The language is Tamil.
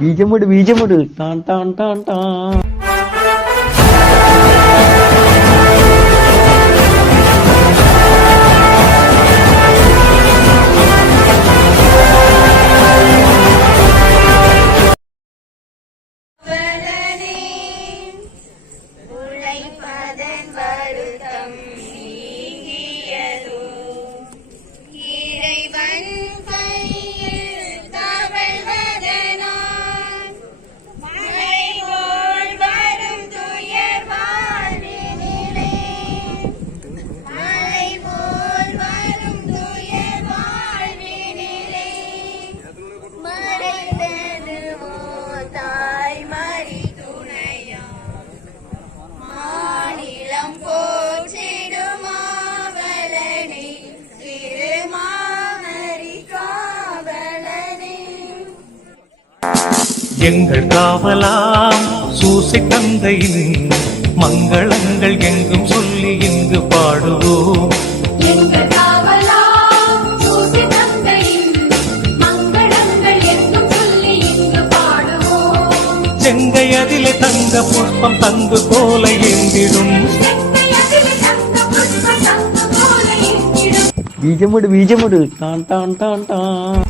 ബീജമിട് ടാൻ ടാൻ ടാൻ ടാൻ. எங்கள் காவலாம் சூசை தந்தையின் மங்களங்கள் எங்கும் சொல்லி இங்கு பாடுவோம். செங்கை அதிலே தங்க புஷ்பம் தங்கு போல எங்கிடும். ബീജമിട് ടാൻ ടാൻ ടാൻ ടാൻ.